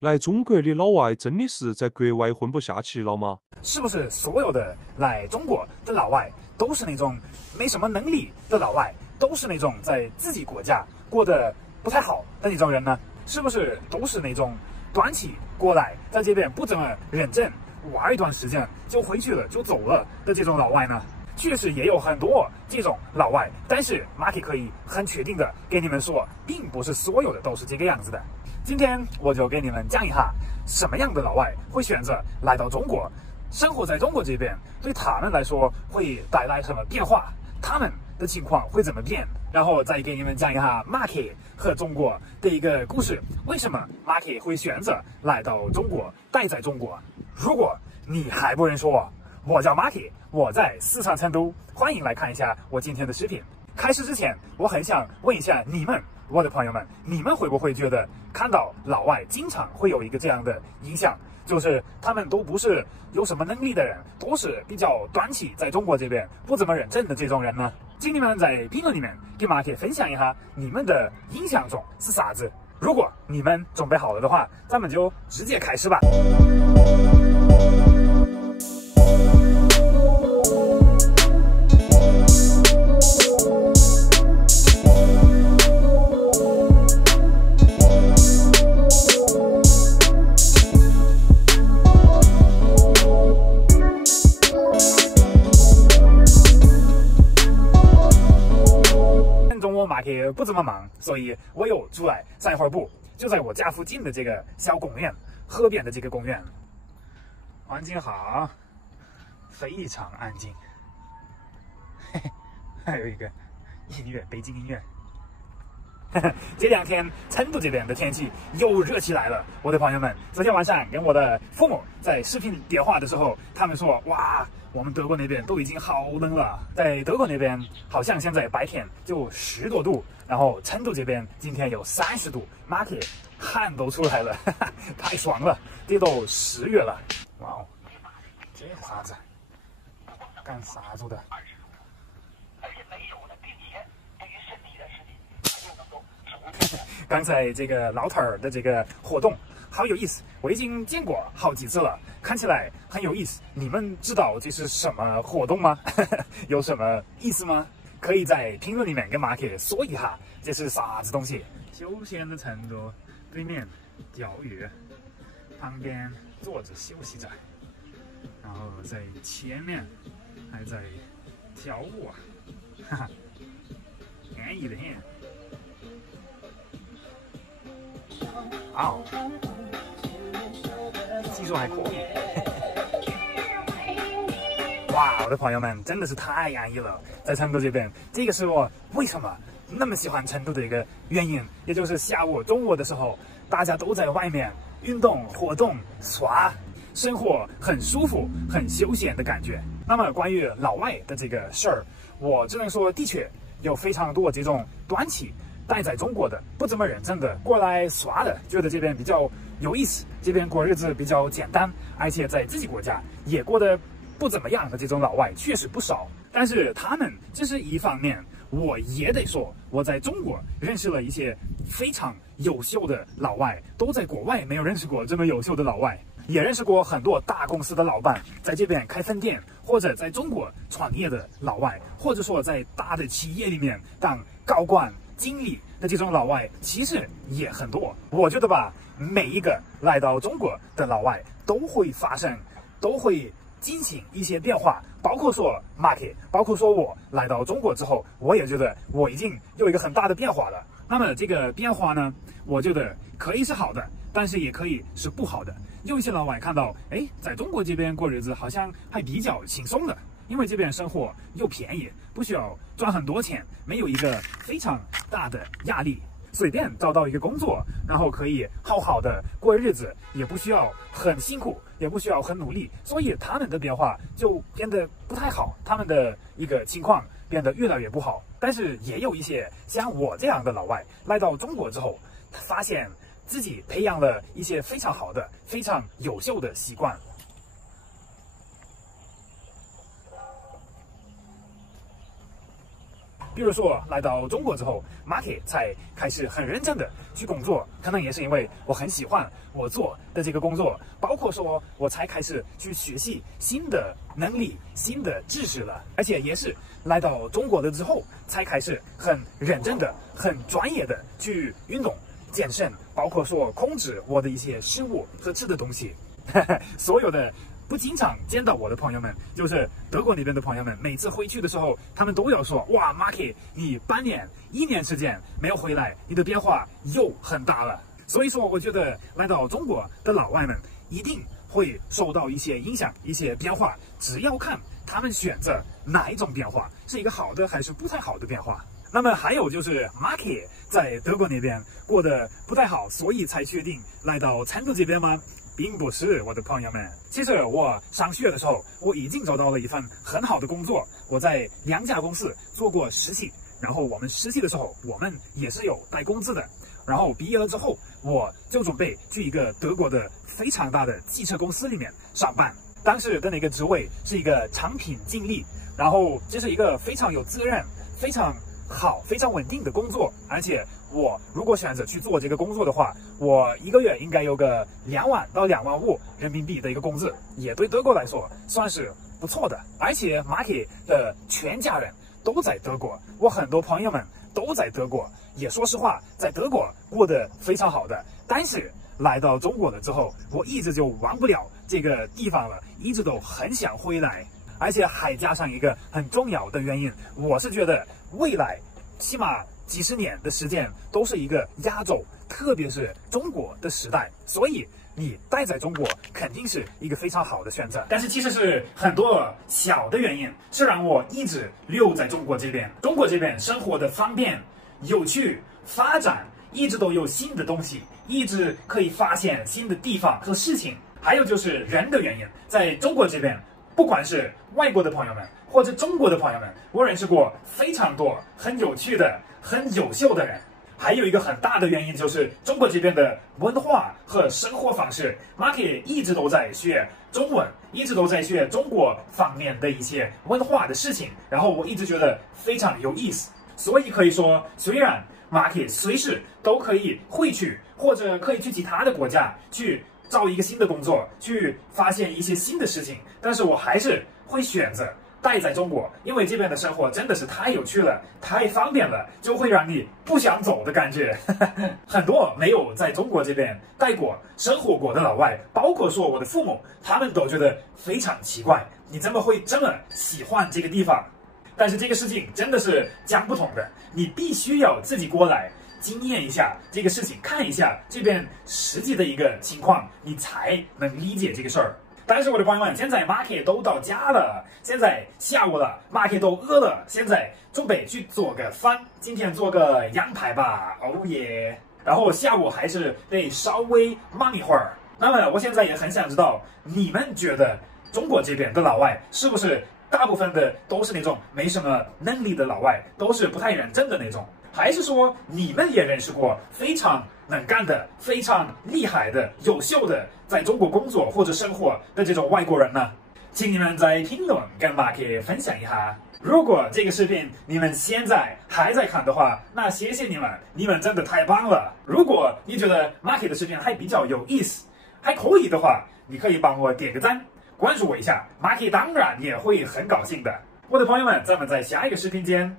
来中国的老外真的是在国外混不下去了吗？是不是所有的来中国的老外都是那种没什么能力的老外，都是那种在自己国家过得不太好的那种人呢？是不是都是那种短期过来，在这边不怎么认真，玩一段时间就回去了就走了的这种老外呢？确实也有很多这种老外，但是马可可以很确定的给你们说，并不是所有的都是这个样子的。今天我就给你们讲一下，什么样的老外会选择来到中国，生活在中国这边，对他们来说会带来什么变化，他们的情况会怎么变，然后再给你们讲一下马可和中国的一个故事，为什么马可会选择来到中国，待在中国。如果你还不认识我叫马可，我在四川成都，欢迎来看一下我今天的视频。开始之前，我很想问一下你们，我的朋友们，你们会不会觉得看到老外经常会有一个这样的印象，就是他们都不是有什么能力的人，都是比较短期在中国这边不怎么认真的这种人呢？请你们在评论里面给马可分享一下你们的印象中是啥子。如果你们准备好了的话，咱们就直接开始吧。马可不怎么忙，所以我又出来散一会儿步，就在我家附近的这个小公园，河边的这个公园，环境好，非常安静。嘿嘿，还有一个音乐，背景音乐。这两天成都这边的天气又热起来了，我的朋友们，昨天晚上跟我的父母在视频电话的时候，他们说哇，我们德国那边都已经好冷了，在德国那边好像现在白天就10多度，然后成都这边今天有30度，马可汗都出来了，太爽了，这都10月了，哇哦，这啥子？干啥子的？刚才这个老头儿的这个活动好有意思，我已经见过好几次了，看起来很有意思。你们知道这是什么活动吗？有什么意思吗？可以在评论里面跟马可说一下这是啥子东西。休闲的成都，对面钓鱼，旁边坐着休息着，然后在前面还在跳舞，哈哈，安逸的很。哦，技术还可以。哇，我的朋友们真的是太安逸了，在成都这边，这个是我为什么那么喜欢成都的一个原因，也就是下午、中午的时候，大家都在外面运动、活动、耍，生活很舒服、很休闲的感觉。那么关于老外的这个事儿，我只能说，的确有非常多这种短期待在中国的不怎么认真的过来耍的，觉得这边比较有意思，这边过日子比较简单，而且在自己国家也过得不怎么样的这种老外确实不少。但是他们这是一方面，我也得说，我在中国认识了一些非常优秀的老外，都在国外没有认识过这么优秀的老外。也认识过很多大公司的老板，在这边开分店，或者在中国创业的老外，或者说在大的企业里面当高管、经理的这种老外，其实也很多。我觉得吧，每一个来到中国的老外都会发生，都会进行一些变化，包括说 Mark， 包括说我来到中国之后，我也觉得我已经有一个很大的变化了。那么这个变化呢，我觉得可以是好的，但是也可以是不好的。有一些老外看到，哎，在中国这边过日子好像还比较轻松的，因为这边生活又便宜，不需要赚很多钱，没有一个非常大的压力，随便找到一个工作，然后可以好好的过日子，也不需要很辛苦，也不需要很努力，所以他们的变化就变得不太好，他们的一个情况变得越来越不好。但是也有一些像我这样的老外来到中国之后，发现自己培养了一些非常好的、非常优秀的习惯。比如说来到中国之后 ，Marky 才开始很认真的去工作，可能也是因为我很喜欢我做的这个工作，包括说我才开始去学习新的能力、新的知识了，而且也是来到中国了之后，才开始很认真的、很专业的去运动、健身，包括说控制我的一些食物和吃的东西。所有的不经常见到我的朋友们，就是德国那边的朋友们，每次回去的时候，他们都要说：“哇 ，Marky， 你半年、1年时间没有回来，你的变化又很大了。”所以说，我觉得来到中国的老外们一定会受到一些影响、一些变化，只要看他们选择哪一种变化，是一个好的还是不太好的变化。那么还有就是 Marky 在德国那边过得不太好，所以才决定来到成都这边吗？并不是，我的朋友们。其实我上学的时候，我已经找到了一份很好的工作。我在2家公司做过实习，然后我们实习的时候，我们也是有带工资的。然后毕业了之后，我就准备去一个德国的非常大的汽车公司里面上班。当时的那个职位是一个产品经理，然后这是一个非常有责任、非常好、非常稳定的工作，而且我如果选择去做这个工作的话，我1个月应该有个2万到2万5人民币的一个工资，也对德国来说算是不错的。而且 Marky 的全家人都在德国，我很多朋友们都在德国，也说实话，在德国过得非常好的。但是来到中国了之后，我一直就忘不了这个地方了，一直都很想回来。而且还加上一个很重要的原因，我是觉得未来起码几十年的时间都是一个亚洲，特别是中国的时代，所以你待在中国肯定是一个非常好的选择。但是其实是很多小的原因是让我一直留在中国这边。中国这边生活的方便、有趣、发展，一直都有新的东西，一直可以发现新的地方和事情。还有就是人的原因，在中国这边，不管是外国的朋友们或者中国的朋友们，我认识过非常多很有趣的、很优秀的人。还有一个很大的原因就是中国这边的文化和生活方式。Marky 一直都在学中文，一直都在学中国方面的一些文化的事情，然后我一直觉得非常有意思。所以可以说，虽然 Marky 随时都可以回去，或者可以去其他的国家去找一个新的工作，去发现一些新的事情，但是我还是会选择待在中国，因为这边的生活真的是太有趣了，太方便了，就会让你不想走的感觉。很多没有在中国这边待过、生活过的老外，包括说我的父母，他们都觉得非常奇怪，你怎么会这么喜欢这个地方？但是这个事情真的是讲不通的，你必须要自己过来经验一下这个事情，看一下这边实际的一个情况，你才能理解这个事儿。但是我的朋友们，现在 Marky 都到家了，现在下午了 ，Marky 都饿了，现在准备去做个饭，今天做个羊排吧，哦耶！然后下午还是得稍微忙一会儿。那么我现在也很想知道，你们觉得中国这边的老外是不是大部分的都是那种没什么能力的老外，都是不太认真的那种？还是说你们也认识过非常能干的、非常厉害的、优秀的，在中国工作或者生活的这种外国人呢？请你们在评论跟 Marky 分享一下。如果这个视频你们现在还在看的话，那谢谢你们，你们真的太棒了。如果你觉得 Marky 的视频还比较有意思，还可以的话，你可以帮我点个赞，关注我一下，Marky 当然也会很高兴的。我的朋友们，咱们在下一个视频见。